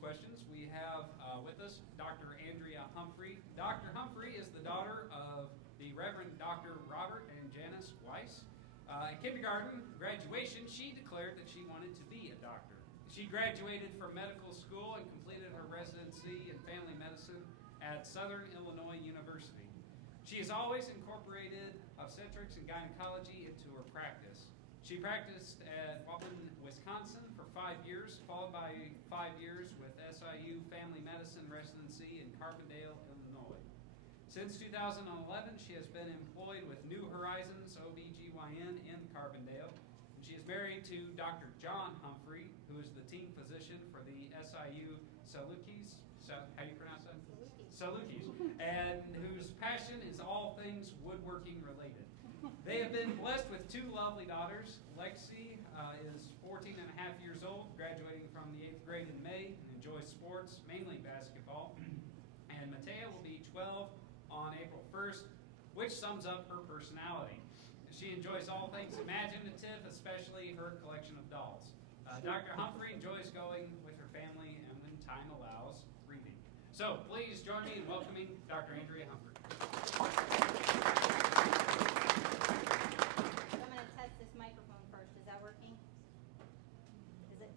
questions, we have with us Dr. Andrea Humphrey. Dr. Humphrey is the daughter of the Reverend Dr. Robert and Janice Weiss. At kindergarten graduation, she declared that she wanted to be a doctor. She graduated from medical school and completed her residency in family medicine at Southern Illinois University. She has always incorporated obstetrics and gynecology into her practice. She practiced at Walton, Wisconsin for 5 years, followed by 5 years with SIU Family Medicine residency in Carbondale, Illinois. Since 2011, she has been employed with New Horizons OBGYN in Carbondale. And she is married to Dr. John Humphrey, who is the team physician for the SIU Salukis. How do you pronounce that? Salukis. And whose passion is all things woodworking related. They have been blessed with 2 lovely daughters. Lexi is 14 and a half years old, graduating from the 8th grade in May, and enjoys sports, mainly basketball. And Matea will be 12 on April 1st, which sums up her personality. She enjoys all things imaginative, especially her collection of dolls. Dr. Humphrey enjoys going with her family and, when time allows, reading. So please join me in welcoming Dr. Andrea Humphrey. So I'm going to test this microphone first. Is that working? Is it?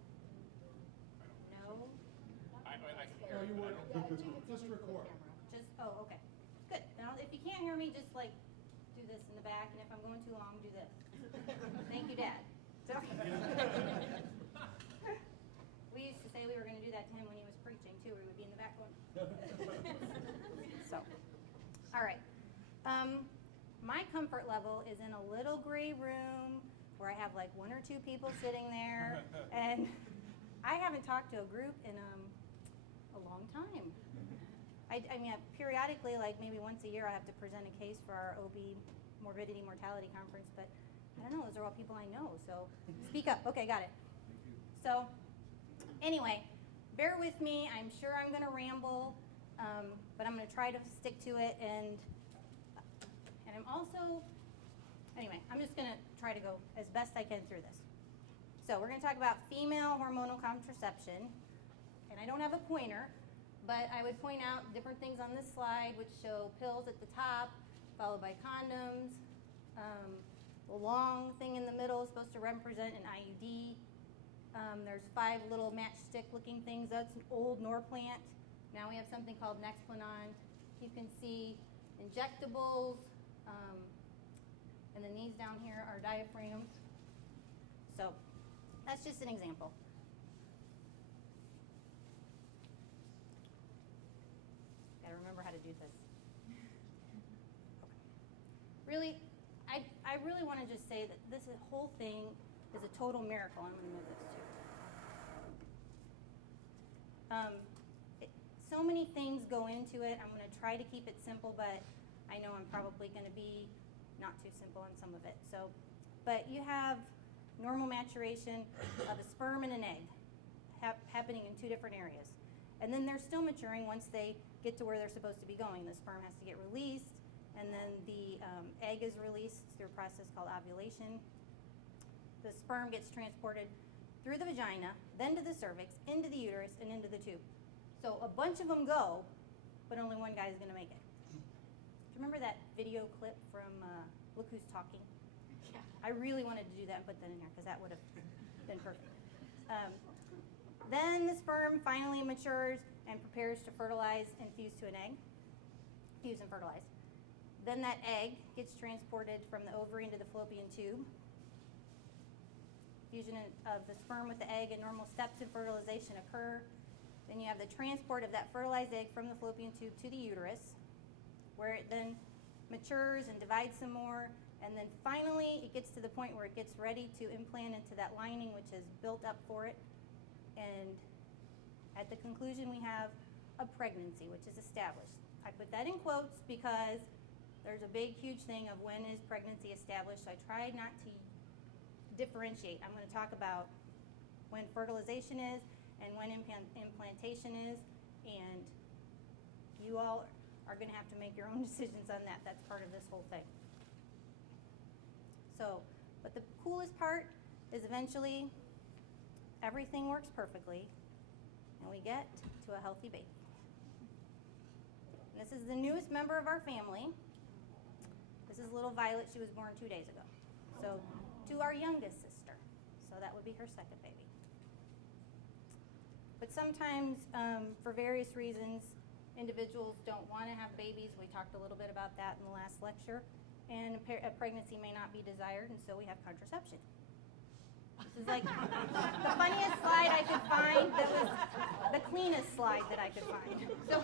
No? I can hear No, you but I would. don't- Just record. Just, oh, okay. Good. Now, if you can't hear me, just like do this in the back, and if I'm going too long, do this. Thank you, Dad. So, we used to say we were going to do that to him when he was preaching, too. We would be in the back going. So, all right. My comfort level is in a little gray room where I have like 1 or 2 people sitting there, and I haven't talked to a group in a long time. I mean, periodically, like maybe once a year, I have to present a case for our OB Morbidity Mortality Conference, but I don't know, those are all people I know, so speak up. Okay, got it. So anyway, bear with me. I'm sure I'm going to ramble, but I'm going to try to stick to it, and I'm also, anyway, I'm just going to try to go as best I can through this. So we're going to talk about female hormonal contraception, and I don't have a pointer, but I would point out different things on this slide which show pills at the top, followed by condoms. The long thing in the middle is supposed to represent an IUD. There's 5 little matchstick looking things. That's an old Norplant. Now we have something called Nexplanon. You can see injectables. And then these down here are diaphragms. So that's just an example. Gotta remember how to do this. Okay. Really, I really want to just say that this whole thing is a total miracle. I'm going to move this too. So many things go into it. I'm going to try to keep it simple, but I know I'm probably going to be not too simple on some of it. So, but you have normal maturation of a sperm and an egg happening in 2 different areas. And then they're still maturing once they get to where they're supposed to be going. The sperm has to get released, and then the egg is released through a process called ovulation. The sperm gets transported through the vagina, then to the cervix, into the uterus, and into the tube. So a bunch of them go, but only one guy is going to make it. Do you remember that video clip from Look Who's Talking? Yeah. I really wanted to do that and put that in here because that would have been perfect. Then the sperm finally matures and prepares to fertilize and fuse to an egg. Fuse and fertilize. Then that egg gets transported from the ovary into the fallopian tube. Fusion of the sperm with the egg and normal steps in fertilization occur. Then you have the transport of that fertilized egg from the fallopian tube to the uterus, where it then matures and divides some more. And then finally, it gets to the point where it gets ready to implant into that lining, which is built up for it. And at the conclusion, we have a pregnancy, which is established. I put that in quotes because there's a big, huge thing of when is pregnancy established. So I tried not to differentiate. I'm going to talk about when fertilization is and when implantation is, and you all are going to have to make your own decisions on that. That's part of this whole thing. So, but the coolest part is eventually everything works perfectly, and we get to a healthy baby. And this is the newest member of our family. This is little Violet. She was born 2 days ago. So to our youngest sister. So that would be her second baby. But sometimes, for various reasons, individuals don't want to have babies. We talked a little bit about that in the last lecture. And a pregnancy may not be desired, and so we have contraception. This is like the funniest slide I could find that was the cleanest slide that I could find. So,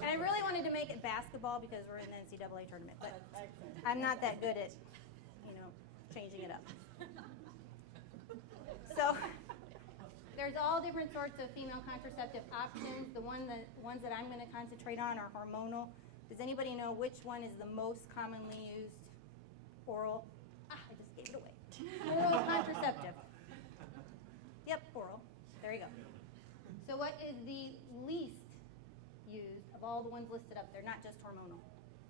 and I really wanted to make it basketball because we're in the NCAA tournament, but I'm not that good at, changing it up. So there's all different sorts of female contraceptive options. The ones that I'm going to concentrate on are hormonal. Does anybody know which one is the most commonly used oral? I just gave it away. Oral contraceptive. Yep, oral. There you go. So what is the least used of all the ones listed up there, not just hormonal?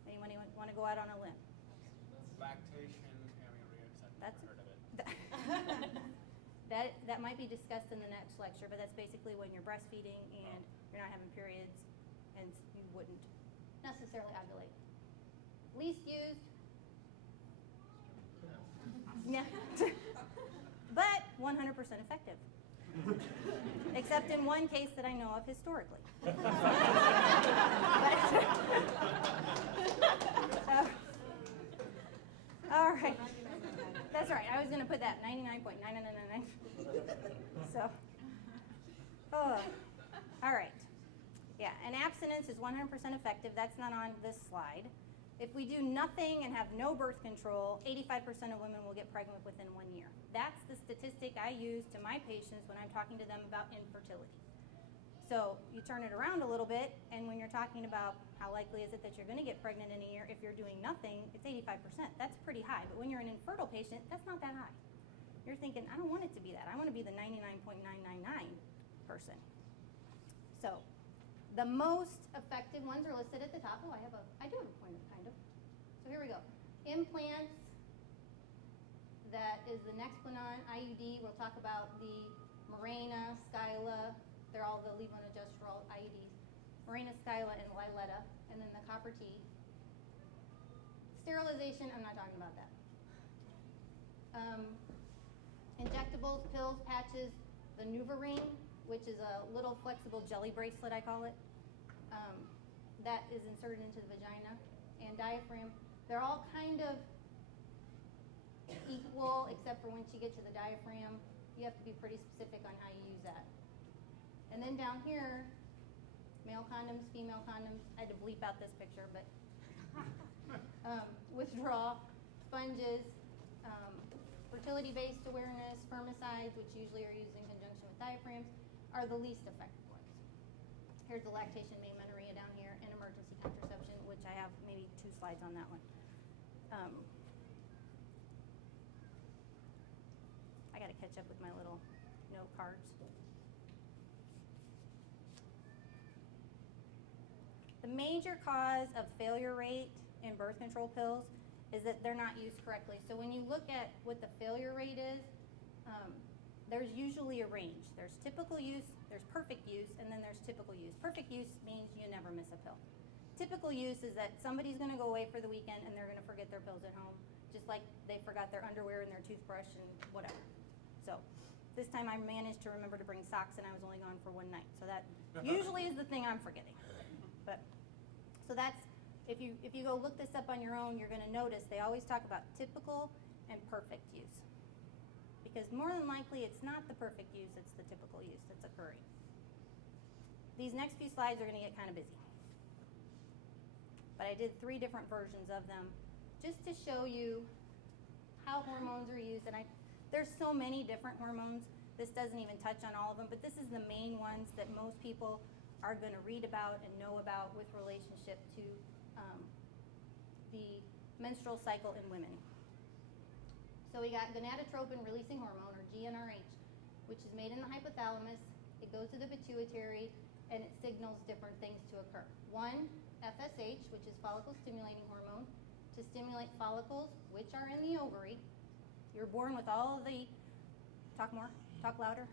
Anyone want to go out on a limb? Lactation, I've heard of it. That might be discussed in the next lecture, but that's basically when you're breastfeeding and you're not having periods and you wouldn't necessarily ovulate. Least used? Yeah. But 100% effective. Except in one case that I know of historically. All right. That's right. I was going to put that 99.9999. So, all right. Yeah, and abstinence is 100% effective. That's not on this slide. If we do nothing and have no birth control, 85% of women will get pregnant within 1 year. That's the statistic I use to my patients when I'm talking to them about infertility. So you turn it around a little bit, and when you're talking about how likely is it that you're going to get pregnant in a year, if you're doing nothing, it's 85%. That's pretty high. But when you're an infertile patient, that's not that high. You're thinking, I don't want it to be that. I want to be the 99.999 person. So the most effective ones are listed at the top. Oh, I do have a pointer, kind of. So here we go. Implants. That is the Nexplanon IUD. We'll talk about the Mirena, Skyla. They're all the levonorgestrel IUDs. Mirena, Skyla, and Liletta. And then the copper T. Sterilization, I'm not talking about that. Injectables, pills, patches, the NuvaRing, which is a little flexible jelly bracelet, I call it. That is inserted into the vagina. And diaphragm. They're all kind of equal, except for once you get to the diaphragm, you have to be pretty specific on how you use that. And then down here, male condoms, female condoms. I had to bleep out this picture, but withdrawal, sponges, fertility-based awareness, spermicides, which usually are used in conjunction with diaphragms, are the least effective ones. Here's the lactation amenorrhea down here, and emergency contraception, which I have maybe 2 slides on that one. I got to catch up with my little note cards. The major cause of failure rate in birth control pills is that they're not used correctly. So when you look at what the failure rate is, there's usually a range. There's typical use, there's perfect use, and then there's typical use. Perfect use means you never miss a pill. Typical use is that somebody's going to go away for the weekend and they're going to forget their pills at home, just like they forgot their underwear and their toothbrush and whatever. So this time I managed to remember to bring socks and I was only gone for 1 night. So that usually is the thing I'm forgetting. But so that's, if you go look this up on your own, you're going to notice they always talk about typical and perfect use. Because more than likely it's not the perfect use, it's the typical use that's occurring. These next few slides are going to get kind of busy. But I did 3 different versions of them just to show you how hormones are used. And there's so many different hormones. This doesn't even touch on all of them, but this is the main ones that most people are going to read about and know about with relationship to the menstrual cycle in women. So we got gonadotropin releasing hormone, or GnRH, which is made in the hypothalamus. It goes to the pituitary, and it signals different things to occur. 1, FSH, which is follicle stimulating hormone, to stimulate follicles, which are in the ovary. You're born with all of the, talk more, talk louder.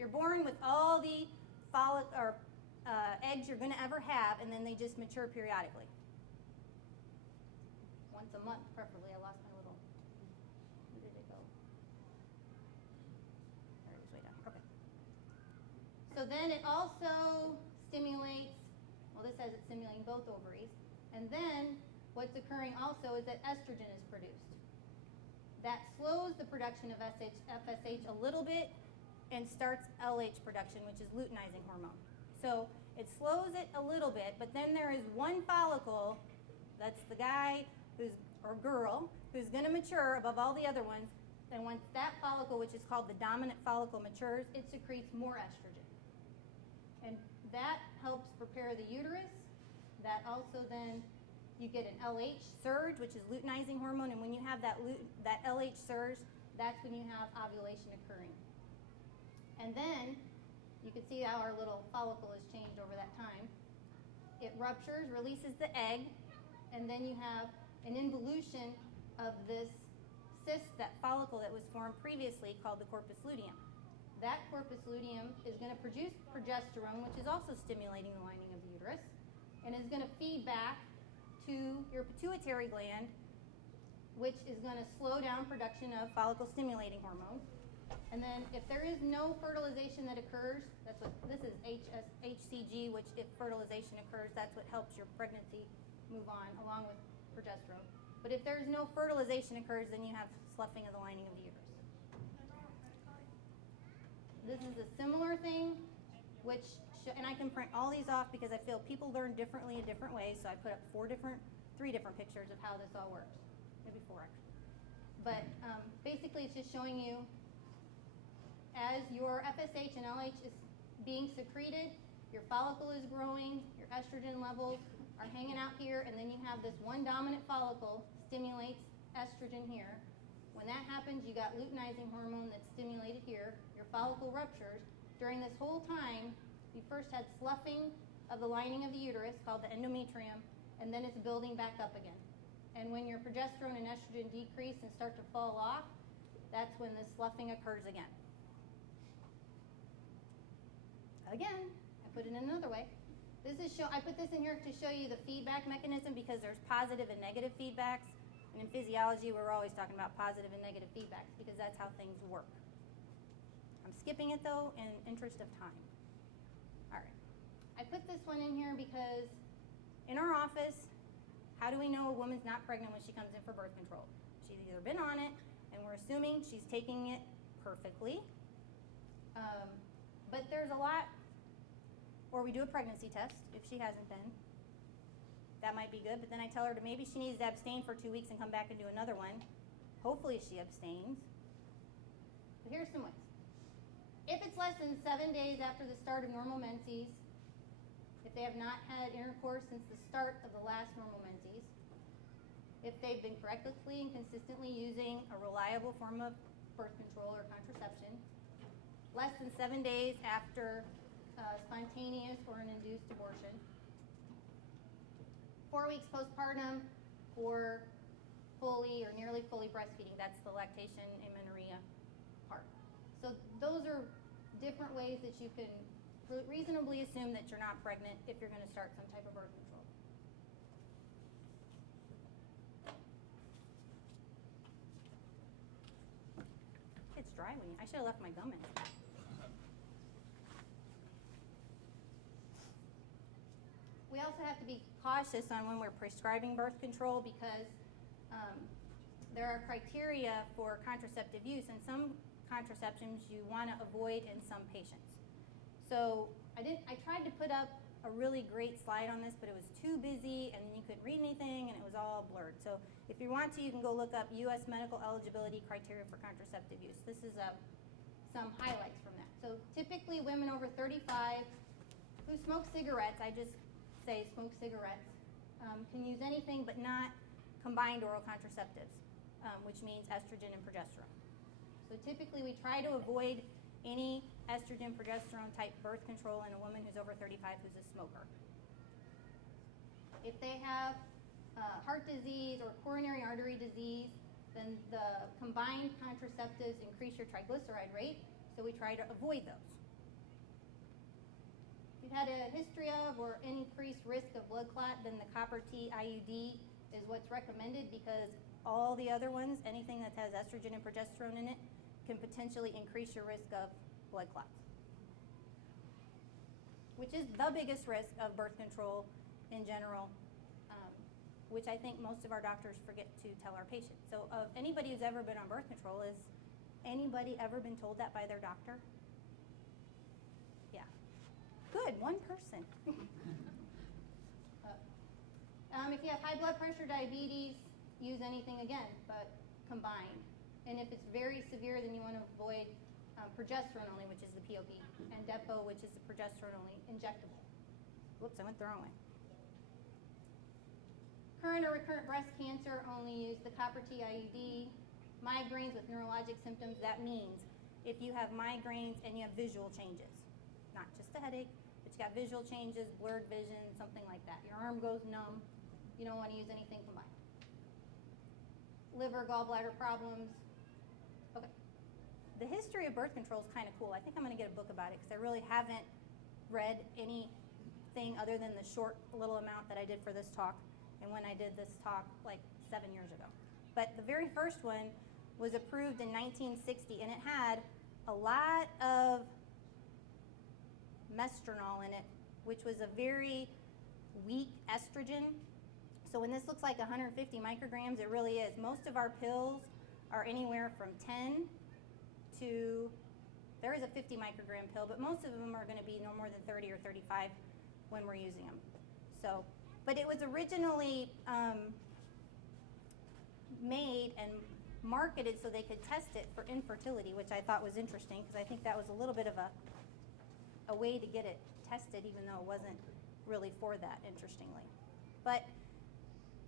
You're born with all the eggs you're going to ever have, and then they just mature periodically. Once a month, preferably. I lost my little. Where did it go? There it is, way down here. Okay. So then it also stimulates. Well, this has it stimulating both ovaries, and then what's occurring also is that estrogen is produced. That slows the production of FSH a little bit and starts LH production, which is luteinizing hormone. So it slows it a little bit, but then there is one follicle, that's the guy or girl, who's going to mature above all the other ones. And once that follicle, which is called the dominant follicle, matures, it secretes more estrogen. And that helps prepare the uterus. That also then you get an LH surge, which is luteinizing hormone, and when you have that LH surge, that's when you have ovulation occurring. And then you can see how our little follicle has changed over that time. It ruptures, releases the egg, and then you have an involution of this cyst, that follicle that was formed previously called the corpus luteum. That corpus luteum is going to produce progesterone, which is also stimulating the lining of the uterus, and is going to feed back to your pituitary gland, which is going to slow down production of follicle-stimulating hormone. And then if there is no fertilization that occurs, that's what this is, HCG, which if fertilization occurs, that's what helps your pregnancy move on, along with progesterone. But if there's no fertilization occurs, then you have sloughing of the lining of the uterus. This is a similar thing, and I can print all these off because I feel people learn differently in different ways, so I put up 3 different pictures of how this all works. Maybe 4, actually. But basically, it's just showing you as your FSH and LH is being secreted, your follicle is growing, your estrogen levels are hanging out here, and then you have this one dominant follicle stimulates estrogen here. When that happens, you got luteinizing hormone that's stimulated here. Your follicle ruptures. During this whole time, you first had sloughing of the lining of the uterus, called the endometrium, and then it's building back up again. And when your progesterone and estrogen decrease and start to fall off, that's when this sloughing occurs again. Again, I put it in another way. I put this in here to show you the feedback mechanism because there's positive and negative feedbacks. And in physiology, we're always talking about positive and negative feedbacks because that's how things work. I'm skipping it, though, in interest of time. All right. I put this one in here because in our office, how do we know a woman's not pregnant when she comes in for birth control? She's either been on it, and we're assuming she's taking it perfectly. But there's a lot, or we do a pregnancy test if she hasn't been. That might be good, but then I tell her maybe she needs to abstain for 2 weeks and come back and do another one. Hopefully she abstains. But here's some ways. If it's less than 7 days after the start of normal menses, if they have not had intercourse since the start of the last normal menses, if they've been correctly and consistently using a reliable form of birth control or contraception, less than 7 days after spontaneous or an induced abortion, 4 weeks postpartum, or fully or nearly fully breastfeeding. That's the lactation amenorrhea part. So those are different ways that you can reasonably assume that you're not pregnant if you're going to start some type of birth control. It's dry when I should have left my gum in. We also have to be cautious on when we're prescribing birth control because there are criteria for contraceptive use, and some contraceptions you want to avoid in some patients. So I tried to put up a really great slide on this, but it was too busy, and then you couldn't read anything, and it was all blurred. So if you want to, you can go look up U.S. medical eligibility criteria for contraceptive use. This is some highlights from that. So typically women over 35 who smoke cigarettes, I just say smoke cigarettes, can use anything but not combined oral contraceptives, which means estrogen and progesterone. So typically we try to avoid any estrogen, progesterone type birth control in a woman who's over 35 who's a smoker. If they have heart disease or coronary artery disease, then the combined contraceptives increase your triglyceride rate, so we try to avoid those. If you've had a history of or increased risk of blood clot, then the copper T IUD is what's recommended, because all the other ones, anything that has estrogen and progesterone in it, can potentially increase your risk of blood clots, which is the biggest risk of birth control in general, which I think most of our doctors forget to tell our patients. So of anybody who's ever been on birth control, has anybody ever been told that by their doctor? Yeah. Good, one person. If you have high blood pressure, diabetes, use anything again, but combined. And if it's very severe, then you want to avoid progesterone only, which is the POP, and Depo, which is the progesterone only injectable. Whoops, I went the wrong way. Current or recurrent breast cancer, only use the copper T IUD. Migraines with neurologic symptoms, that means if you have migraines and you have visual changes, not just a headache, but you got visual changes, blurred vision, something like that. Your arm goes numb, you don't want to use anything combined. Liver, gallbladder problems. Okay. The history of birth control is kind of cool. I think I'm going to get a book about it, because I really haven't read anything other than the short little amount that I did for this talk, and when I did this talk like 7 years ago. But the very first one was approved in 1960, and it had a lot of mestranol in it, which was a very weak estrogen. So when this looks like 150 micrograms, it really is. Most of our pills are anywhere from 10 to, there is a 50 microgram pill, but most of them are going to be no more than 30 or 35 when we're using them. So, but it was originally made and marketed so they could test it for infertility, which I thought was interesting, because I think that was a little bit of a way to get it tested, even though it wasn't really for that, interestingly. But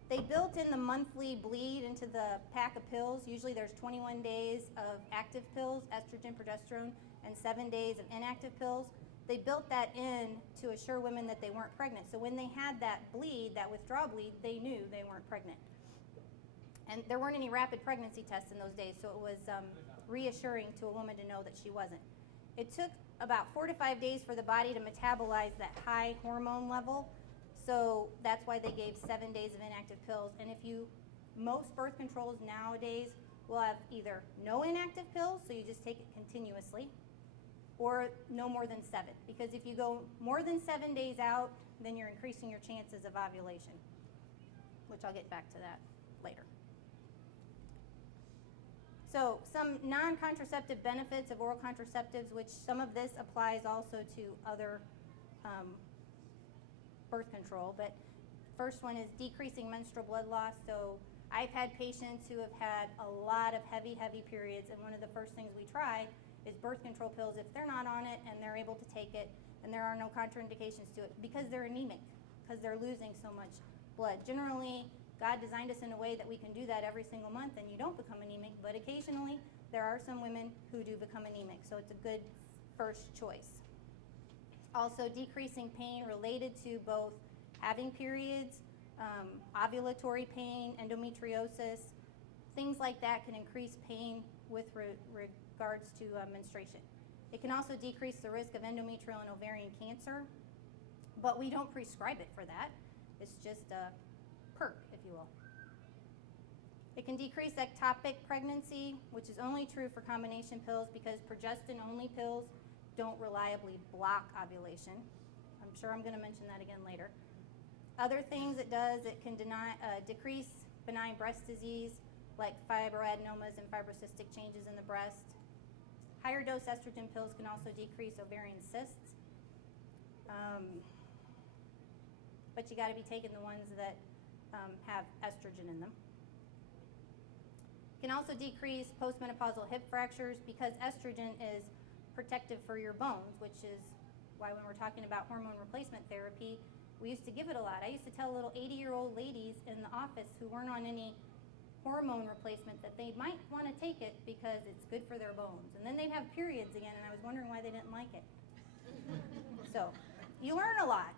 they built in the monthly bleed into the pack of pills. Usually there's 21 days of active pills, estrogen, progesterone, and 7 days of inactive pills. They built that in to assure women that they weren't pregnant. So when they had that bleed, that withdrawal bleed, they knew they weren't pregnant. And there weren't any rapid pregnancy tests in those days, so it was reassuring to a woman to know that she wasn't. It took about 4 to 5 days for the body to metabolize that high hormone level. So that's why they gave 7 days of inactive pills. And most birth controls nowadays will have either no inactive pills, so you just take it continuously, or no more than 7. Because if you go more than 7 days out, then you're increasing your chances of ovulation, which I'll get back to that later. So some non-contraceptive benefits of oral contraceptives, which some of this applies also to other birth control, but first one is decreasing menstrual blood loss. So I've had patients who have had a lot of heavy periods, and one of the first things we try is birth control pills if they're not on it and they're able to take it and there are no contraindications to it, because they're anemic, because they're losing so much blood. Generally, God designed us in a way that we can do that every single month and you don't become anemic, but occasionally there are some women who do become anemic, so it's a good first choice. Also, decreasing pain related to both having periods, ovulatory pain, endometriosis, things like that can increase pain with regards to menstruation. It can also decrease the risk of endometrial and ovarian cancer, but we don't prescribe it for that. It's just a perk, if you will. It can decrease ectopic pregnancy, which is only true for combination pills, because progestin-only pills don't reliably block ovulation. I'm sure I'm going to mention that again later. Other things it does, it can decrease benign breast disease, like fibroadenomas and fibrocystic changes in the breast. Higher dose estrogen pills can also decrease ovarian cysts. But you got to be taking the ones that have estrogen in them. Can also decrease postmenopausal hip fractures, because estrogen is protective for your bones, which is why when we're talking about hormone replacement therapy, we used to give it a lot. I used to tell little 80-year-old ladies in the office who weren't on any hormone replacement that they might want to take it because it's good for their bones. And then they'd have periods again, and I was wondering why they didn't like it. So you learn a lot.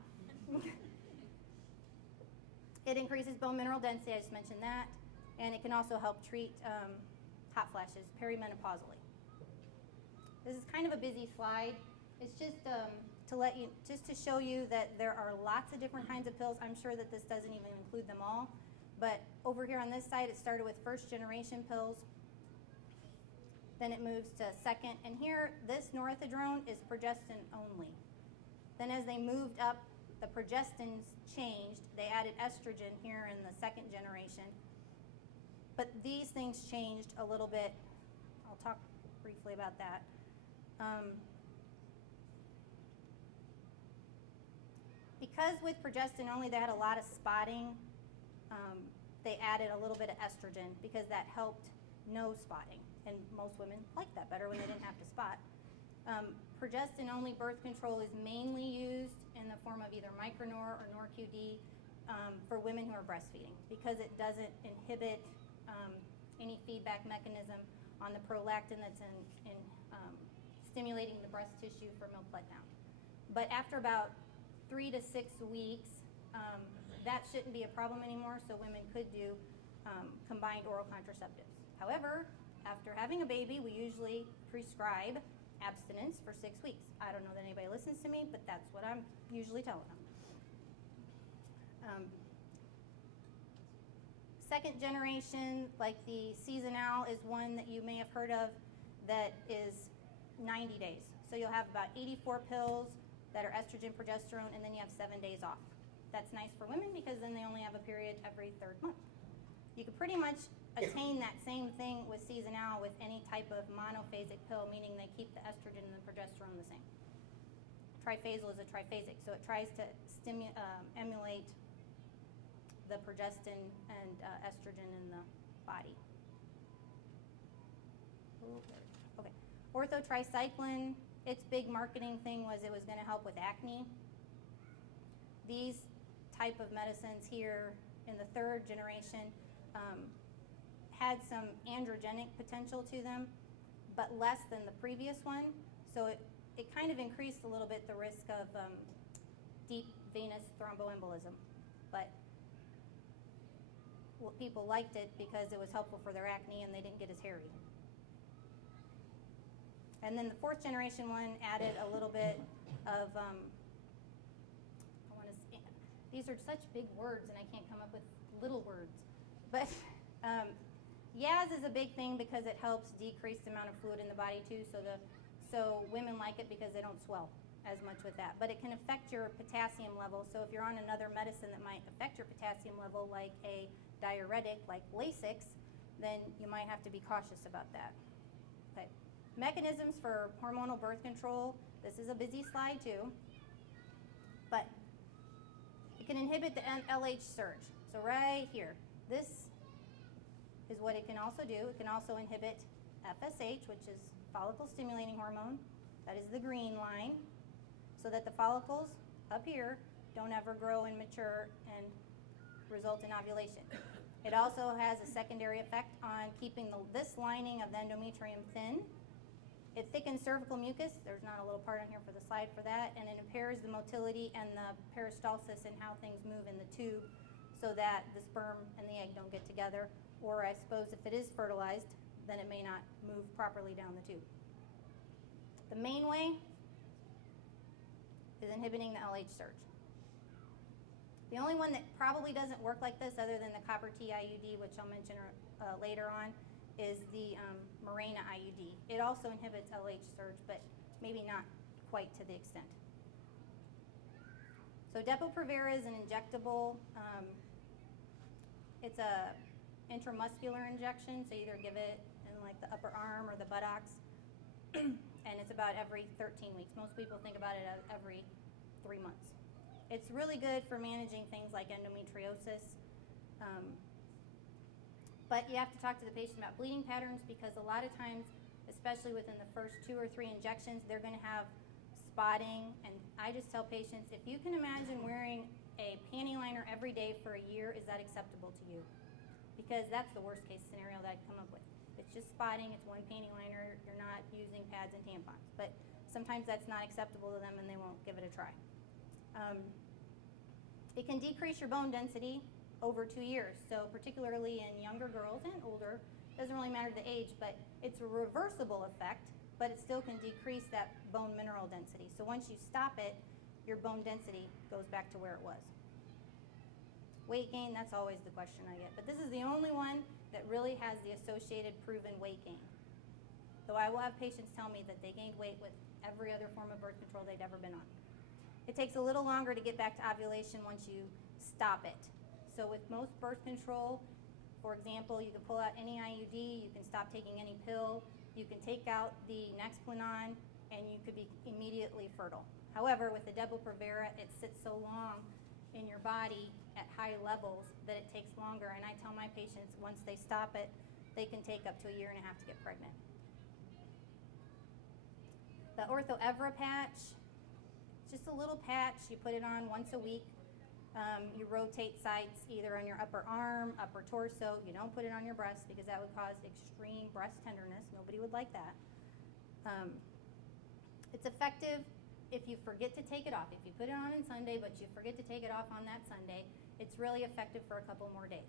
It increases bone mineral density, I just mentioned that, and it can also help treat hot flashes perimenopausally. This is kind of a busy slide. It's just to just to show you that there are lots of different kinds of pills. I'm sure that this doesn't even include them all. But over here on this side, it started with first generation pills. Then it moves to second. And here, this norethindrone is progestin only. Then as they moved up, the progestins changed. They added estrogen here in the second generation. But these things changed a little bit. I'll talk briefly about that. Because with progestin only, they had a lot of spotting. They added a little bit of estrogen because that helped no spotting. And most women liked that better when they didn't have to spot. Progestin-only birth control is mainly used in the form of either Micronor or Nor-QD for women who are breastfeeding because it doesn't inhibit any feedback mechanism on the prolactin that's in stimulating the breast tissue for milk letdown. But after about 3 to 6 weeks, that shouldn't be a problem anymore, so women could do combined oral contraceptives. However, after having a baby, we usually prescribe abstinence for 6 weeks. I don't know that anybody listens to me, but that's what I'm usually telling them. Second generation, like the Seasonal, is one that you may have heard of that is 90 days. So you'll have about 84 pills that are estrogen, progesterone, and then you have 7 days off. That's nice for women because then they only have a period every third month. You could pretty much attain that same thing with Seasonal with any type of monophasic pill, meaning they keep the estrogen and the progesterone the same. Triphasal is a triphasic, so it tries to emulate the progestin and estrogen in the body. Okay. Orthotricycline, its big marketing thing was it was going to help with acne. These type of medicines here in the third generation had some androgenic potential to them, but less than the previous one. So it kind of increased a little bit the risk of deep venous thromboembolism. But people liked it because it was helpful for their acne and they didn't get as hairy. And then the fourth generation one added a little bit of, these are such big words and I can't come up with little words. But Yaz is a big thing because it helps decrease the amount of fluid in the body too, so women like it because they don't swell as much with that. But it can affect your potassium level, so if you're on another medicine that might affect your potassium level, like a diuretic, like Lasix, then you might have to be cautious about that. Okay. Mechanisms for hormonal birth control. This is a busy slide too, but it can inhibit the LH surge. So right here, this is what it can also do. It can also inhibit FSH, which is follicle stimulating hormone. That is the green line, so that the follicles up here don't ever grow and mature and result in ovulation. It also has a secondary effect on keeping this lining of the endometrium thin. It thickens cervical mucus. There's not a little part on here for the slide for that. And it impairs the motility and the peristalsis and how things move in the tube so that the sperm and the egg don't get together. Or I suppose if it is fertilized, then it may not move properly down the tube. The main way is inhibiting the LH surge. The only one that probably doesn't work like this, other than the copper T IUD, which I'll mention later on, is the Mirena IUD. It also inhibits LH surge, but maybe not quite to the extent. So Depo Provera is an injectable. It's a intramuscular injection, so you either give it in like the upper arm or the buttocks, and it's about every 13 weeks. Most people think about it as every 3 months. It's really good for managing things like endometriosis, but you have to talk to the patient about bleeding patterns because a lot of times, especially within the first 2 or 3 injections, they're going to have spotting, and I just tell patients, if you can imagine wearing a panty liner every day for a year, is that acceptable to you? Because that's the worst case scenario that I come up with. It's just spotting, it's one panty liner, you're not using pads and tampons. But sometimes that's not acceptable to them and they won't give it a try. It can decrease your bone density over 2 years. So particularly in younger girls and older, doesn't really matter the age, but it's a reversible effect but it still can decrease that bone mineral density. So once you stop it, your bone density goes back to where it was. Weight gain, that's always the question I get. But this is the only one that really has the associated proven weight gain. Though I will have patients tell me that they gained weight with every other form of birth control they'd ever been on. It takes a little longer to get back to ovulation once you stop it. So with most birth control, for example, you can pull out any IUD, you can stop taking any pill, you can take out the Nexplanon, and you could be immediately fertile. However, with the Depo Provera, it sits so long in your body at high levels that it takes longer. And I tell my patients, once they stop it, they can take up to a year and a half to get pregnant. The Ortho Evra patch, just a little patch. You put it on once a week. You rotate sites either on your upper arm, upper torso. You don't put it on your breast because that would cause extreme breast tenderness. Nobody would like that. It's effective if you forget to take it off. If you put it on Sunday, but you forget to take it off on that Sunday, it's really effective for a couple more days.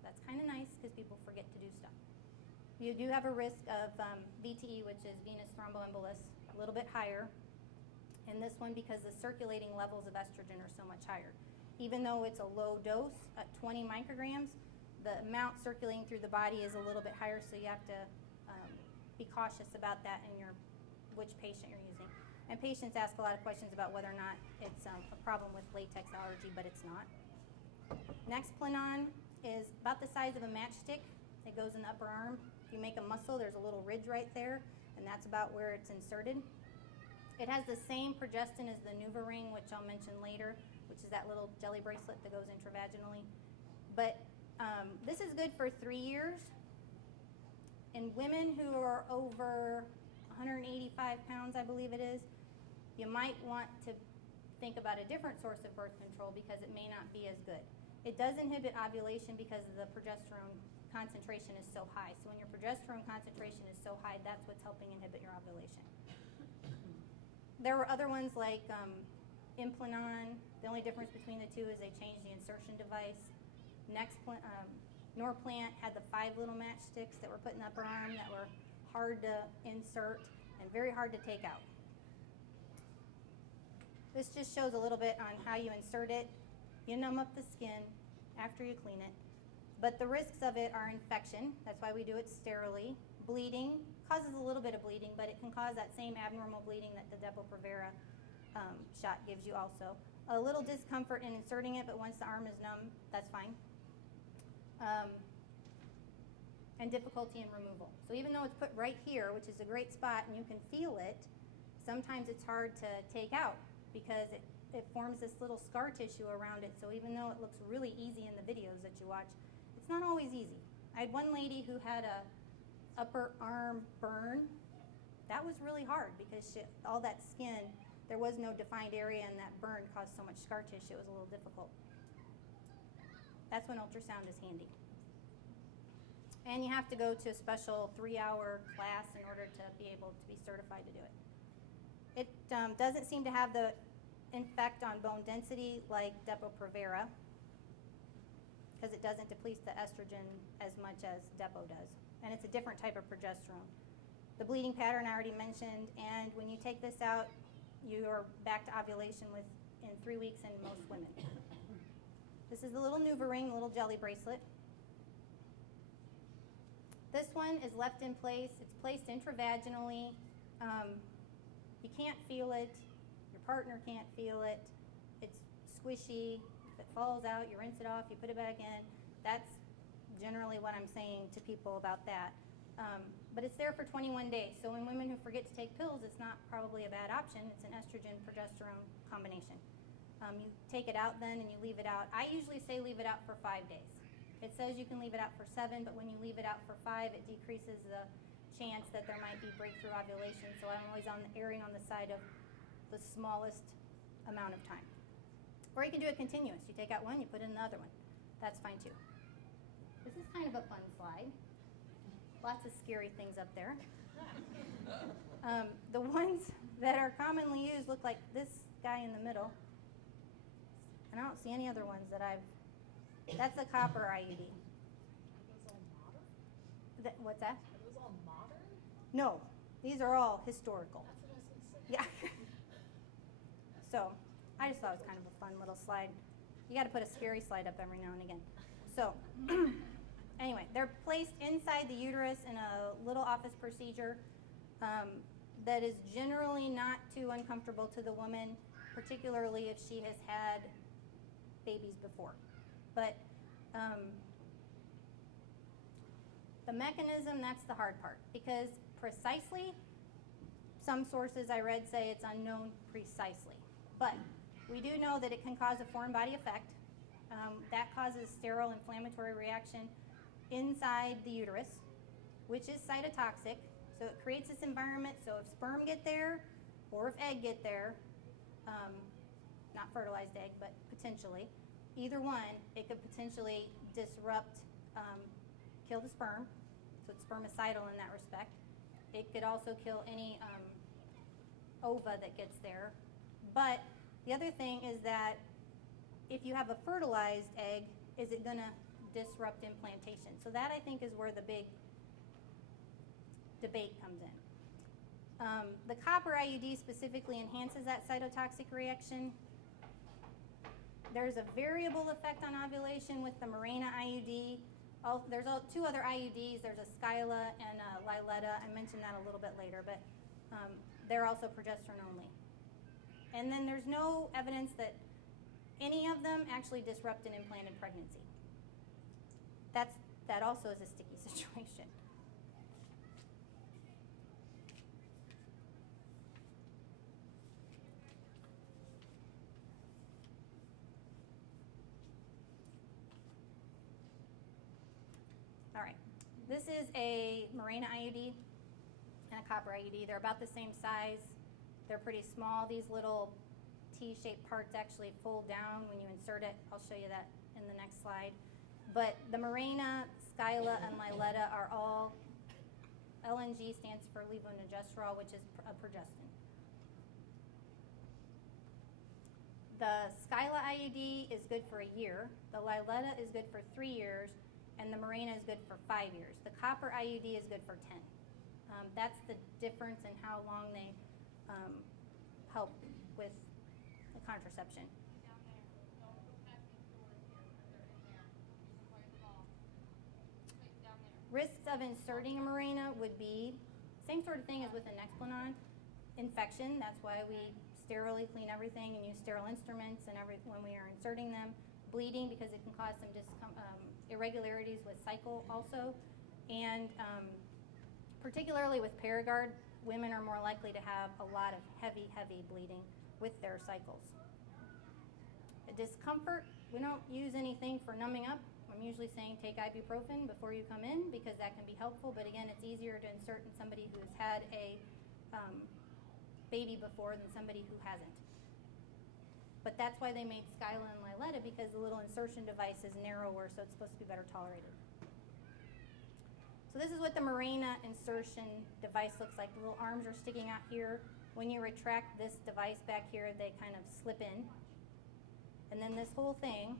That's kind of nice because people forget to do stuff. You do have a risk of VTE, which is venous thromboembolus, a little bit higher in this one because the circulating levels of estrogen are so much higher. Even though it's a low dose at 20 micrograms, the amount circulating through the body is a little bit higher, so you have to be cautious about that in which patient you're using. And patients ask a lot of questions about whether or not it's a problem with latex allergy, but it's not. Nexplanon is about the size of a matchstick. It goes in the upper arm. If you make a muscle, there's a little ridge right there, and that's about where it's inserted. It has the same progestin as the NuvaRing, which I'll mention later, which is that little jelly bracelet that goes intravaginally. But this is good for 3 years. In women who are over 185 pounds, I believe it is, you might want to think about a different source of birth control because it may not be as good. It does inhibit ovulation because the progesterone concentration is so high. So when your progesterone concentration is so high, that's what's helping inhibit your ovulation. There were other ones like Implanon. The only difference between the two is they changed the insertion device. Norplant had the 5 little matchsticks that were put in the upper arm that were hard to insert and very hard to take out. This just shows a little bit on how you insert it. You numb up the skin after you clean it. But the risks of it are infection. That's why we do it sterilely. Bleeding causes a little bit of bleeding, but it can cause that same abnormal bleeding that the Depo Provera shot gives you also. A little discomfort in inserting it, but once the arm is numb, that's fine. And difficulty in removal. So even though it's put right here, which is a great spot, and you can feel it, sometimes it's hard to take out because it forms this little scar tissue around it. So even though it looks really easy in the videos that you watch, it's not always easy. I had one lady who had a upper arm burn. That was really hard because all that skin, there was no defined area, and that burn caused so much scar tissue. It was a little difficult. That's when ultrasound is handy. And you have to go to a special 3-hour class in order to be able to be certified to do it. It doesn't seem to have the effect on bone density like Depo Provera because it doesn't deplete the estrogen as much as Depo does. And it's a different type of progesterone. The bleeding pattern I already mentioned, and when you take this out, you are back to ovulation in 3 weeks in most women. This is the little NuvaRing, the little jelly bracelet. This one is left in place. It's placed intravaginally. You can't feel it. Your partner can't feel it. It's squishy. If it falls out, you rinse it off, you put it back in. That's generally what I'm saying to people about that. But it's there for 21 days. So in women who forget to take pills, it's not probably a bad option. It's an estrogen-progesterone combination. You take it out then and you leave it out. I usually say leave it out for 5 days. It says you can leave it out for 7, but when you leave it out for 5, it decreases the chance that there might be breakthrough ovulation. So I'm always erring on the side of the smallest amount of time. Or you can do it continuous. You take out one, you put in the other one. That's fine too. This is kind of a fun slide. Lots of scary things up there. The ones that are commonly used look like this guy in the middle. And I don't see any other ones that that's a copper IUD. Are those all modern? What's that? Are those all modern? No. These are all historical. That's what I was going to say. Yeah. So I just thought it was kind of a fun little slide. You got to put a scary slide up every now and again. So anyway, they're placed inside the uterus in a little office procedure that is generally not too uncomfortable to the woman, particularly if she has had babies before. But the mechanism, that's the hard part, because precisely, some sources I read say it's unknown precisely. But we do know that it can cause a foreign body effect. That causes sterile inflammatory reaction inside the uterus, which is cytotoxic. So it creates this environment, so if sperm get there, or if egg get there, not fertilized egg, but potentially, either one, it could potentially disrupt, kill the sperm, so it's spermicidal in that respect. It could also kill any ova that gets there. But the other thing is that if you have a fertilized egg, is it going to disrupt implantation? So that, I think, is where the big debate comes in. The copper IUD specifically enhances that cytotoxic reaction. There's a variable effect on ovulation with the Mirena IUD. There's two other IUDs. There's a Skyla and a Liletta. I mentioned that a little bit later, but they're also progesterone only. And then there's no evidence that any of them actually disrupt an implanted pregnancy. That also is a sticky situation. All right, this is a Mirena IUD and a copper IUD. They're about the same size. They're pretty small. These little T-shaped parts actually fold down when you insert it. I'll show you that in the next slide. But the Mirena, Skyla, and Liletta are all, LNG stands for levonorgestrel, which is a progestin. The Skyla IUD is good for a year. The Liletta is good for 3 years. And the Mirena is good for 5 years. The copper IUD is good for 10. That's the difference in how long they help with the contraception. Risks of inserting a Mirena would be same sort of thing as with a Nexplanon. Infection, that's why we sterilely clean everything and use sterile instruments and when we are inserting them. Bleeding, because it can cause some irregularities with cycle also. And particularly with Paragard, women are more likely to have a lot of heavy bleeding with their cycles. A discomfort, we don't use anything for numbing up. I'm usually saying take ibuprofen before you come in because that can be helpful, but again, it's easier to insert in somebody who's had a baby before than somebody who hasn't. But that's why they made Skyla and Liletta, because the little insertion device is narrower, so it's supposed to be better tolerated. So this is what the Mirena Insertion device looks like. The little arms are sticking out here. When you retract this device back here, they kind of slip in. And then this whole thing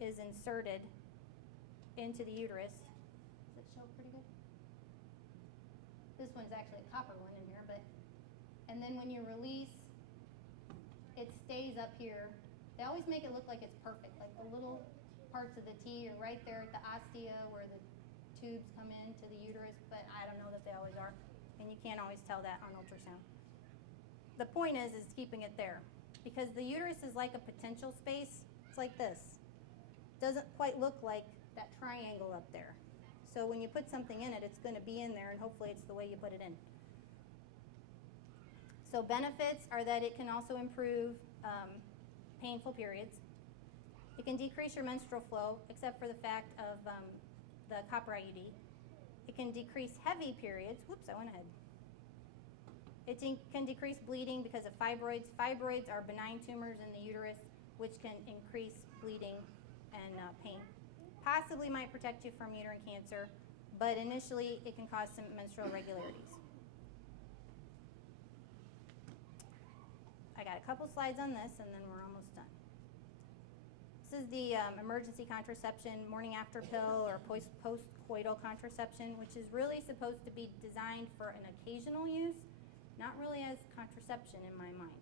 is inserted into the uterus. Does it show pretty good? This one's actually a copper one in here, and then when you release, it stays up here. They always make it look like it's perfect, like the little parts of the T are right there at the ostia where the tubes come into the uterus, but I don't know that they always are, and you can't always tell that on ultrasound. The point is keeping it there, because the uterus is like a potential space. It's like this. Doesn't quite look like that triangle up there. So when you put something in it, it's going to be in there, and hopefully it's the way you put it in. So benefits are that it can also improve painful periods. It can decrease your menstrual flow, except for the fact of the copper IUD. It can decrease heavy periods. Whoops, I went ahead. It can decrease bleeding because of fibroids. Fibroids are benign tumors in the uterus, which can increase bleeding and pain. Possibly might protect you from uterine cancer, but initially it can cause some menstrual irregularities. I got a couple slides on this, and then we're almost done. This is the emergency contraception, morning after pill, or post-coital contraception, which is really supposed to be designed for an occasional use, not really as contraception in my mind.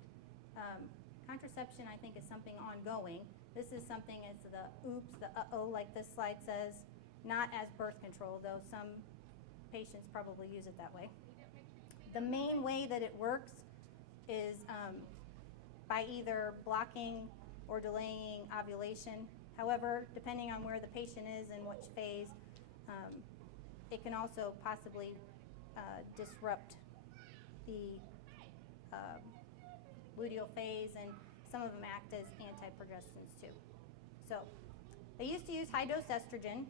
Contraception, I think, is something ongoing. This is something as the oops, the uh-oh, like this slide says, not as birth control, though some patients probably use it that way. The main way that it works is by either blocking or delaying ovulation. However, depending on where the patient is and which phase, it can also possibly disrupt the luteal phase, and some of them act as antiprogestins too. So they used to use high-dose estrogen.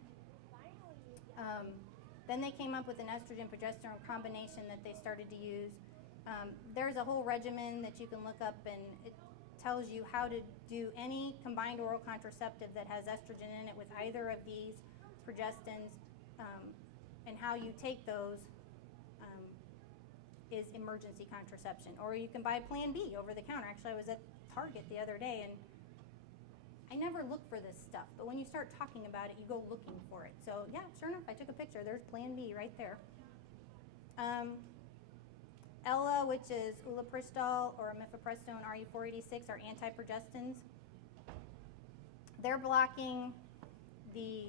Then they came up with an estrogen-progesterone combination that they started to use. There's a whole regimen that you can look up, and it tells you how to do any combined oral contraceptive that has estrogen in it with either of these progestins, and how you take those is emergency contraception. Or you can buy Plan B over the counter. Actually, I was at Target the other day, and I never look for this stuff, but when you start talking about it, you go looking for it. So yeah, sure enough, I took a picture. There's Plan B right there. Ella, which is ulipristal, or mifepristone, RE486, are antiprogestins. They're blocking the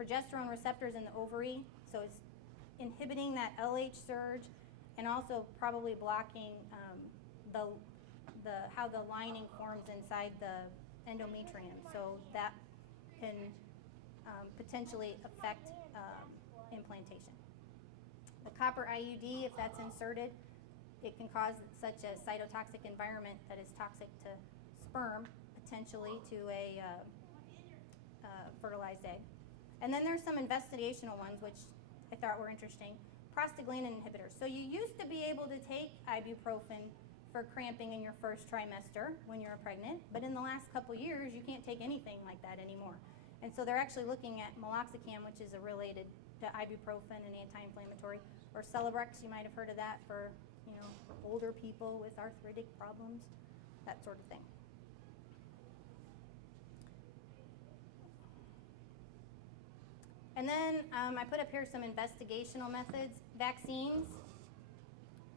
progesterone receptors in the ovary, so it's inhibiting that LH surge, and also probably blocking how the lining forms inside the endometrium, so that can potentially affect implantation. The copper IUD, if that's inserted, it can cause such a cytotoxic environment that is toxic to sperm, potentially to a fertilized egg. And then there's some investigational ones, which I thought were interesting. Prostaglandin inhibitors. So you used to be able to take ibuprofen for cramping in your first trimester when you're pregnant, but in the last couple years, you can't take anything like that anymore. And so they're actually looking at meloxicam, which is related to ibuprofen and anti-inflammatory, or Celebrex, you might have heard of that for, older people with arthritic problems, that sort of thing. And then I put up here some investigational methods. Vaccines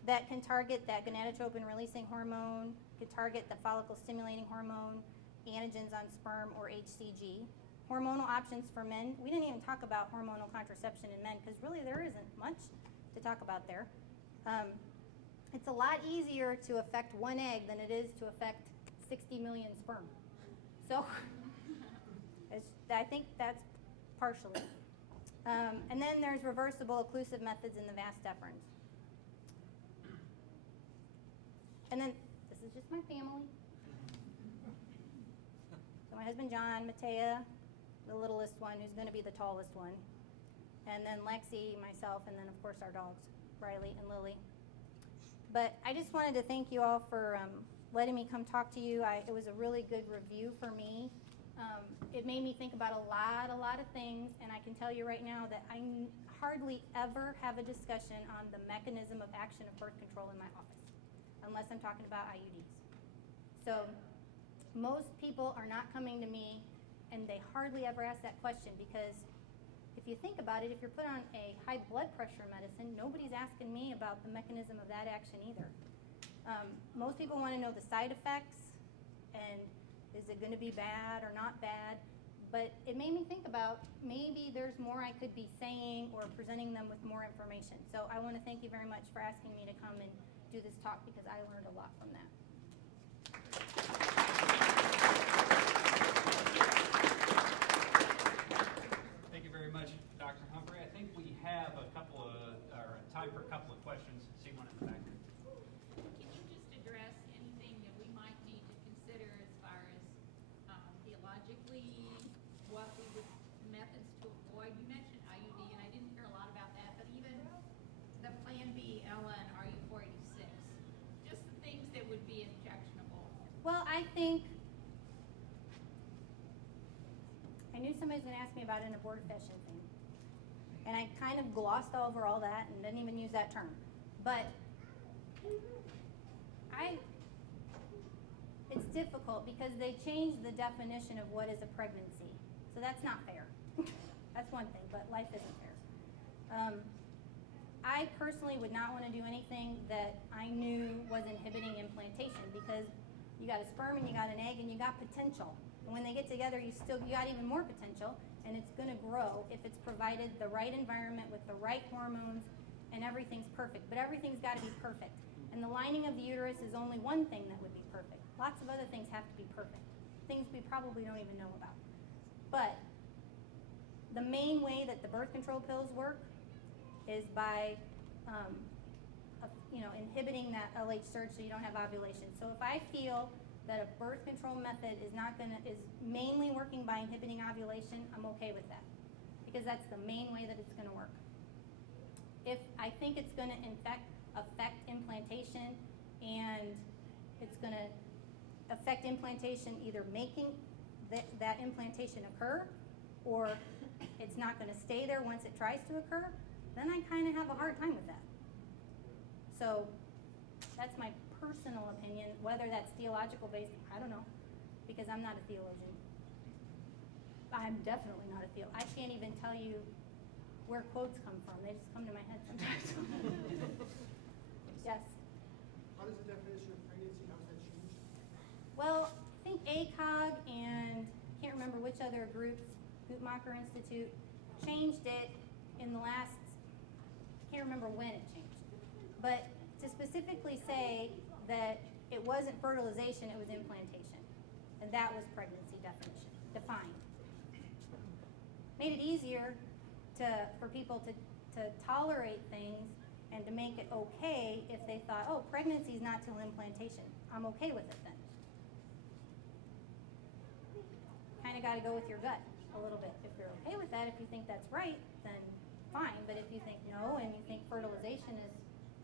that can target that gonadotropin-releasing hormone, can target the follicle-stimulating hormone, antigens on sperm, or HCG. Hormonal options for men. We didn't even talk about hormonal contraception in men because really there isn't much to talk about there. It's a lot easier to affect one egg than it is to affect 60 million sperm. So I think that's partially. And then there's reversible occlusive methods in the vas deferens. And then this is just my family. So my husband John, Matea, the littlest one, who's going to be the tallest one, and then Lexi, myself, and then of course our dogs, Riley and Lily. But I just wanted to thank you all for letting me come talk to you. It was a really good review for me. It made me think about a lot of things, and I can tell you right now that I hardly ever have a discussion on the mechanism of action of birth control in my office, unless I'm talking about IUDs. So most people are not coming to me, and they hardly ever ask that question, because if you think about it, if you're put on a high blood pressure medicine, nobody's asking me about the mechanism of that action either. Most people want to know the side effects, and is it going to be bad or not bad? But it made me think about maybe there's more I could be saying or presenting them with more information. So I want to thank you very much for asking me to come and do this talk, because I learned a lot from that. Thank you very much, Dr. Humphrey. I think we have time for a couple of questions. See one in the back. Can you just address anything that we might need to consider as far as theologically, what we would, methods to avoid? You mentioned IUD, and I didn't hear a lot about that, but even the Plan B, Ella, and RU486, just the things that would be objectionable. Well, I think I knew somebody was going to ask me about an abortifacient thing, and I kind of glossed over all that and didn't even use that term. But It's difficult because they changed the definition of what is a pregnancy. So that's not fair. That's one thing, but life isn't fair. I personally would not want to do anything that I knew was inhibiting implantation, because you got a sperm and you got an egg and you got potential. And when they get together, you got even more potential, and it's going to grow if it's provided the right environment with the right hormones and everything's perfect. But everything's got to be perfect. And the lining of the uterus is only one thing that would be perfect. Lots of other things have to be perfect. Things we probably don't even know about. But the main way that the birth control pills work is by inhibiting that LH surge so you don't have ovulation. So if I feel that a birth control method is mainly working by inhibiting ovulation, I'm okay with that, because that's the main way that it's going to work. If I think it's going to affect implantation, and it's going to affect implantation either making that implantation occur, or it's not going to stay there once it tries to occur, then I kind of have a hard time with that. So that's my personal opinion. Whether that's theological based, I don't know, because I'm not a theologian. I'm definitely not a theologian. I can't even tell you where quotes come from. They just come to my head sometimes. Yes? How does the definition of pregnancy, how has that changed? Well, I think ACOG and I can't remember which other groups, Guttmacher Institute, changed it in the last, I can't remember when it changed, but to specifically say that it wasn't fertilization, it was implantation. And that was pregnancy defined. Made it easier for people to tolerate things and to make it okay if they thought, oh, pregnancy is not till implantation. I'm okay with it then. Kind of got to go with your gut a little bit. If you're okay with that, if you think that's right, then fine. But if you think no, and you think fertilization is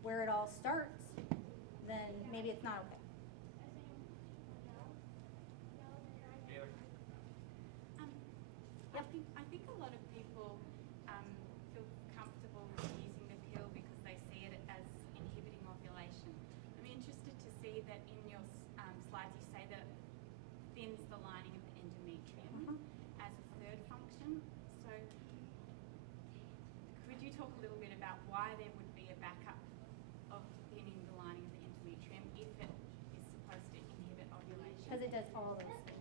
where it all starts, then maybe it's not okay. I think a lot of people feel comfortable with using the pill because they see it as inhibiting ovulation. I'm interested to see that in your slides you say that thins the lining of the endometrium as a third function. So could you talk a little bit about why there would be a backup of thinning the lining of the endometrium if it is supposed to inhibit ovulation? Because it does all those things.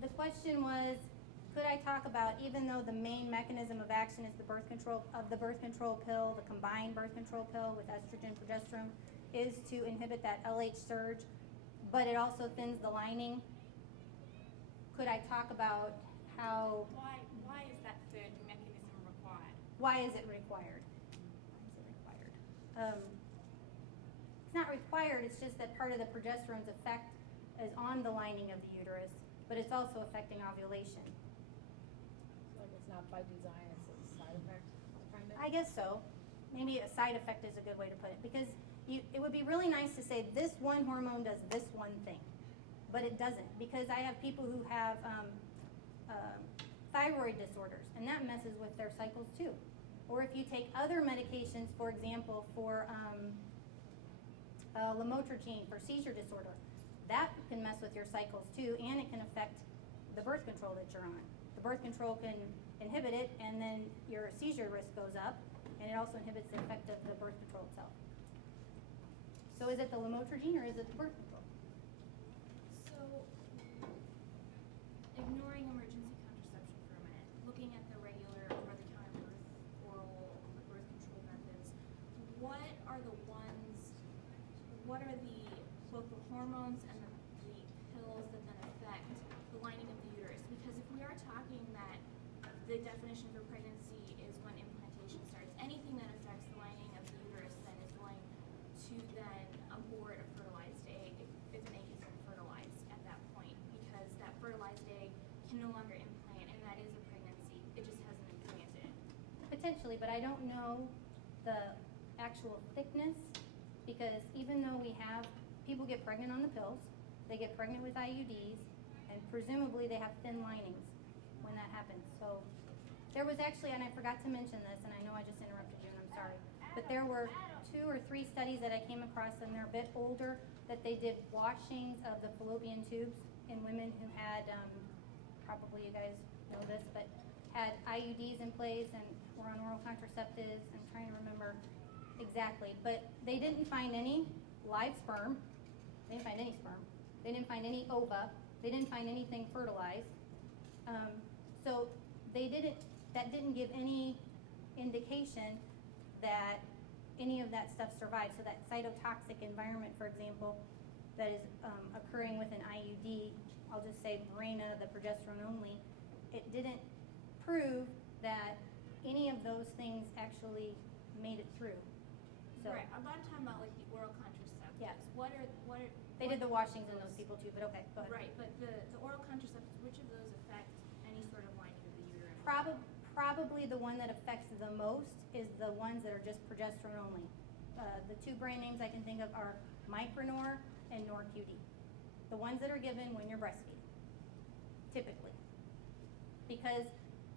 The question was, could I talk about, even though the main mechanism of action is the birth control pill, the combined birth control pill with estrogen, progesterone, is to inhibit that LH surge, but it also thins the lining. Could I talk about how... Why is that third mechanism required? Why is it required? It's not required, it's just that part of the progesterone's effect is on the lining of the uterus, but it's also affecting ovulation. Like it's not by design, it's a side effect, kind of? I guess so. Maybe a side effect is a good way to put it, because it would be really nice to say this one hormone does this one thing, but it doesn't, because I have people who have thyroid disorders, and that messes with their cycles too. Or if you take other medications, for example, for lamotrigine for seizure disorder, that can mess with your cycles too, and it can affect the birth control that you're on. The birth control can inhibit it, and then your seizure risk goes up, and it also inhibits the effect of the birth control itself. So is it the lamotrigine or is it the birth control? So, ignoring emergency contraception for a minute, looking at the regular over-the-counter oral birth control methods, what are both the hormones and the pills that then affect the lining of the uterus? Because if we are talking that the definition for pregnancy is when implantation starts, anything that affects the lining of the uterus then is going to then abort a fertilized egg if an egg has been fertilized at that point, because that fertilized egg can no longer implant, and that is a pregnancy. It just hasn't implanted. Potentially, but I don't know the actual thickness, because even though people get pregnant on the pills, they get pregnant with IUDs, and presumably they have thin linings when that happens. So there was actually, and I forgot to mention this, and I know I just interrupted you, and I'm sorry. but there were 2 or 3 studies that I came across, and they're a bit older, that they did washings of the fallopian tubes in women who had, probably you guys know this, but had IUDs in place and were on oral contraceptives. I'm trying to remember exactly, but they didn't find any live sperm. They didn't find any sperm. They didn't find any ova. They didn't find anything fertilized. So that didn't give any indication that any of that stuff survived. So that cytotoxic environment, for example, that is occurring with an IUD, I'll just say Mirena, the progesterone only, it didn't prove that any of those things actually made it through. So Right, I'm talking about like the oral contraceptives. Yeah. What are they did the washings in those people too, but okay, go ahead. Right, but the oral contraceptives, which of those affect any sort of lining of the uterus? Probably the one that affects the most is the ones that are just progesterone only. The 2 brand names I can think of are Micronor and NorQD. The ones that are given when you're breastfeeding, typically. Because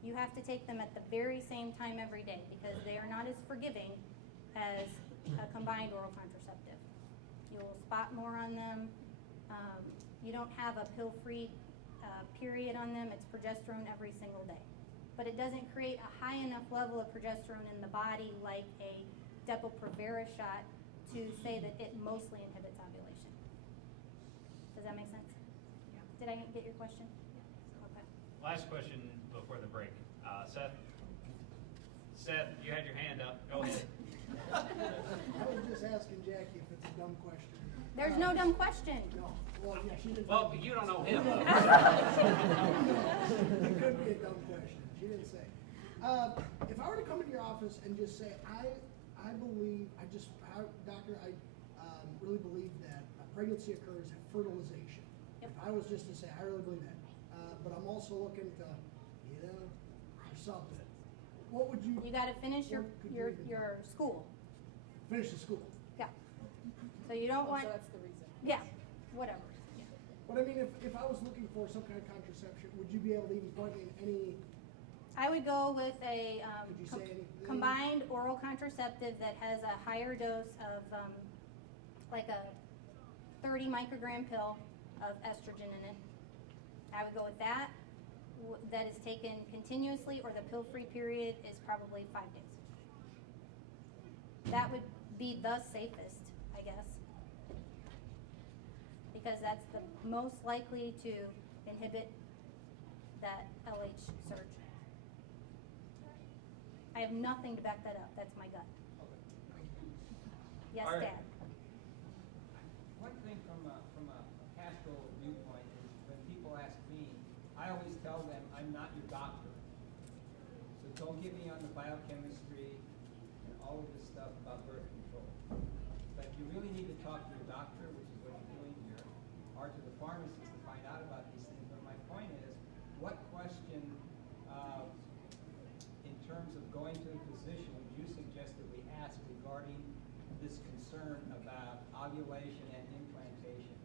you have to take them at the very same time every day, because they are not as forgiving as a combined oral contraceptive. You'll spot more on them. You don't have a pill-free period on them. It's progesterone every single day. But it doesn't create a high enough level of progesterone in the body like a Depo Provera shot to say that it mostly inhibits ovulation. Does that make sense? Yeah. Did I get your question? Okay. Last question before the break. Seth? Seth, you had your hand up. Go ahead. I was just asking Jackie if it's a dumb question. There's no dumb question. No. Well, yeah, she didn't. Well, you don't know him. It could be a dumb question. She didn't say. If I were to come into your office and just say, I believe, doctor, I really believe that pregnancy occurs at fertilization. Yep. If I was just to say, I really believe that. But I'm also looking to, for something. What would you? You got to finish your school. Finish the school. Yeah. So you don't want. So that's the reason. Yeah. Whatever. But I mean, if I was looking for some kind of contraception, would you be able to even point me in any? I would go with a Could you say anything? combined oral contraceptive that has a higher dose of like a 30 microgram pill of estrogen in it. I would go with that. That is taken continuously, or the pill-free period is probably 5 days. That would be the safest, I guess, because that's the most likely to inhibit that LH surge. I have nothing to back that up. That's my gut. Yes, All right. Dad. One thing from a pastoral viewpoint is when people ask me, I always tell them I'm not your doctor. So don't get me on the biochemistry and all of this stuff about birth control. But you really need to talk to your doctor, which is what you're doing here, or to the pharmacist to find out about these things. But my point is, what question, in terms of going to a physician, would you suggest that we ask regarding this concern about ovulation and implantation?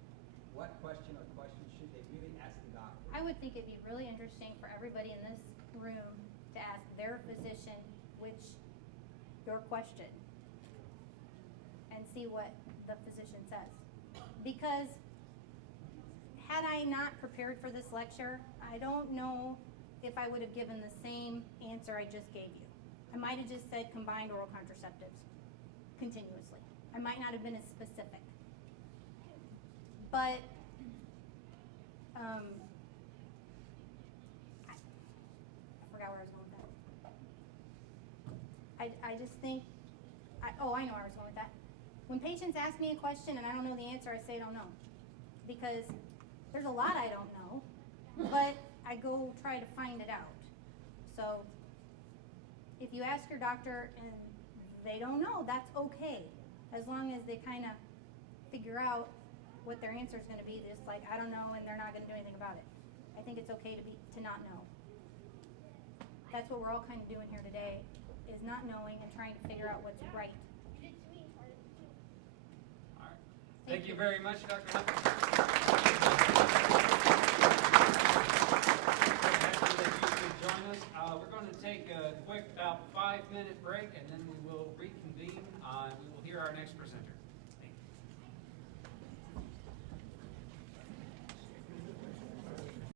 What question or questions should they really ask the doctor? I would think it'd be really interesting for everybody in this room to ask their physician your question and see what the physician says. Because had I not prepared for this lecture, I don't know if I would have given the same answer I just gave you. I might have just said combined oral contraceptives continuously. I might not have been as specific. But I forgot where I was going with that. I just think, I know where I was going with that. When patients ask me a question and I don't know the answer, I say I don't know. Because there's a lot I don't know, but I go try to find it out. So if you ask your doctor and they don't know, that's okay. As long as they kind of figure out what their answer is going to be, just like, I don't know, and they're not going to do anything about it. I think it's okay to not know. That's what we're all kind of doing here today, is not knowing and trying to figure out what's right. All right. Thank you very much, Dr. Hunt. Join us. We're going to take a quick, about 5-minute break, and then we will reconvene We will hear our next presenter.